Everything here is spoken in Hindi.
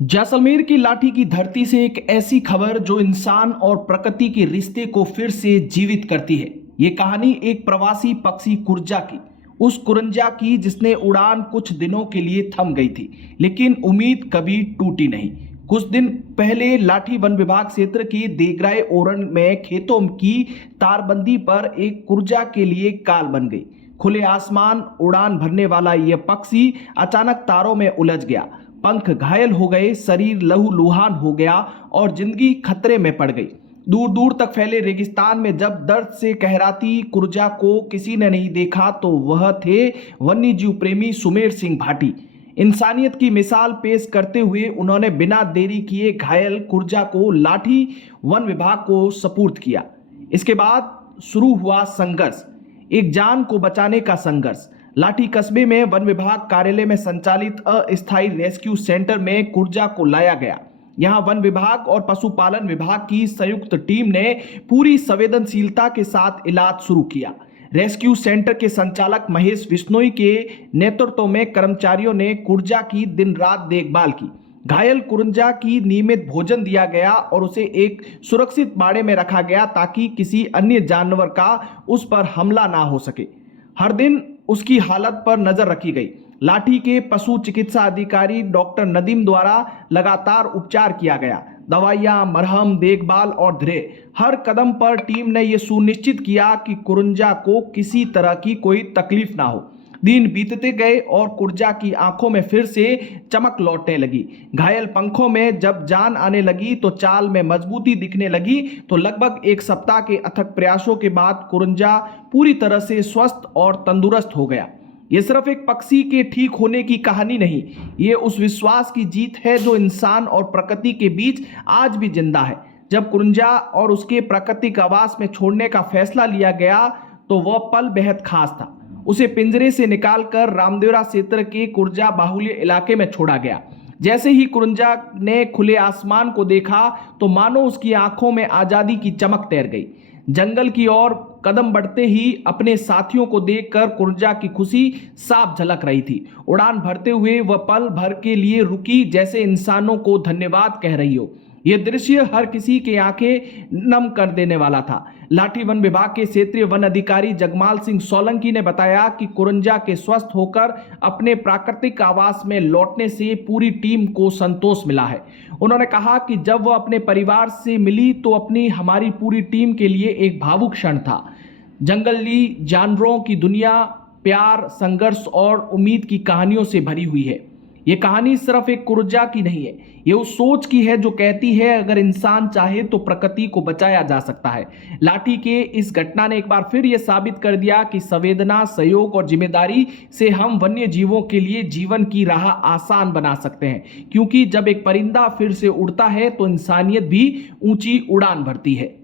जैसलमेर की लाठी की धरती से एक ऐसी खबर जो इंसान और प्रकृति के रिश्ते को फिर से जीवित करती है। ये कहानी एक प्रवासी पक्षी कुरजा की, उस कुरंजा की जिसने उड़ान कुछ दिनों के लिए थम गई थी, लेकिन उम्मीद कभी टूटी नहीं। कुछ दिन पहले लाठी वन विभाग क्षेत्र के देगराय ओरण में खेतों की तारबंदी पर एक कुरजा के लिए काल बन गई। खुले आसमान उड़ान भरने वाला यह पक्षी अचानक तारों में उलझ गया। पंख घायल हो गए, शरीर लहूलुहान हो गया और जिंदगी खतरे में पड़ गई। दूर दूर तक फैले रेगिस्तान में जब दर्द से कहराती कुरजा को किसी ने नहीं देखा तो वह थे वन्य जीव प्रेमी सुमेर सिंह भाटी। इंसानियत की मिसाल पेश करते हुए उन्होंने बिना देरी किए घायल कुरजा को लाठी वन विभाग को सपुर्द किया। इसके बाद शुरू हुआ संघर्ष, एक जान को बचाने का संघर्ष। लाठी कस्बे में वन विभाग कार्यालय में संचालित अस्थायी रेस्क्यू सेंटर में कुरजा को लाया गया। यहां वन विभाग और पशुपालन विभाग की संयुक्त टीम ने पूरी संवेदनशीलता के साथ इलाज शुरू किया। रेस्क्यू सेंटर के संचालक महेश बिश्नोई के नेतृत्व में कर्मचारियों ने कुरजा की दिन रात देखभाल की। घायल कुरंजा की नियमित भोजन दिया गया और उसे एक सुरक्षित बाड़े में रखा गया ताकि किसी अन्य जानवर का उस पर हमला ना हो सके। हर दिन उसकी हालत पर नजर रखी गई। लाठी के पशु चिकित्सा अधिकारी डॉक्टर नदीम द्वारा लगातार उपचार किया गया। दवाइयां, मरहम, देखभाल और धैर्य, हर कदम पर टीम ने यह सुनिश्चित किया कि कुरंजा को किसी तरह की कोई तकलीफ ना हो। दिन बीतते गए और कुरजा की आंखों में फिर से चमक लौटने लगी। घायल पंखों में जब जान आने लगी तो चाल में मजबूती दिखने लगी। तो लगभग एक सप्ताह के अथक प्रयासों के बाद कुरंजा पूरी तरह से स्वस्थ और तंदुरुस्त हो गया। ये सिर्फ एक पक्षी के ठीक होने की कहानी नहीं, ये उस विश्वास की जीत है जो इंसान और प्रकृति के बीच आज भी जिंदा है। जब कुरंजा और उसके प्राकृतिक आवास में छोड़ने का फैसला लिया गया तो वह पल बेहद खास था। उसे पिंजरे से निकालकर रामदेवरा क्षेत्र के कुरजा बाहुल्य इलाके में छोड़ा गया। जैसे ही कुरंजा ने खुले आसमान को देखा तो मानो उसकी आंखों में आजादी की चमक तैर गई। जंगल की ओर कदम बढ़ते ही अपने साथियों को देखकर कुरंजा की खुशी साफ झलक रही थी। उड़ान भरते हुए वह पल भर के लिए रुकी, जैसे इंसानों को धन्यवाद कह रही हो। यह दृश्य हर किसी की आंखें नम कर देने वाला था। लाठी वन विभाग के क्षेत्रीय वन अधिकारी जगमाल सिंह सोलंकी ने बताया कि कुरंजा के स्वस्थ होकर अपने प्राकृतिक आवास में लौटने से पूरी टीम को संतोष मिला है। उन्होंने कहा कि जब वह अपने परिवार से मिली तो अपनी हमारी पूरी टीम के लिए एक भावुक क्षण था। जंगली जानवरों की दुनिया प्यार, संघर्ष और उम्मीद की कहानियों से भरी हुई है। ये कहानी सिर्फ एक कुरजा की नहीं है, ये उस सोच की है जो कहती है अगर इंसान चाहे तो प्रकृति को बचाया जा सकता है। लाठी के इस घटना ने एक बार फिर यह साबित कर दिया कि संवेदना, सहयोग और जिम्मेदारी से हम वन्य जीवों के लिए जीवन की राह आसान बना सकते हैं, क्योंकि जब एक परिंदा फिर से उड़ता है तो इंसानियत भी ऊंची उड़ान भरती है।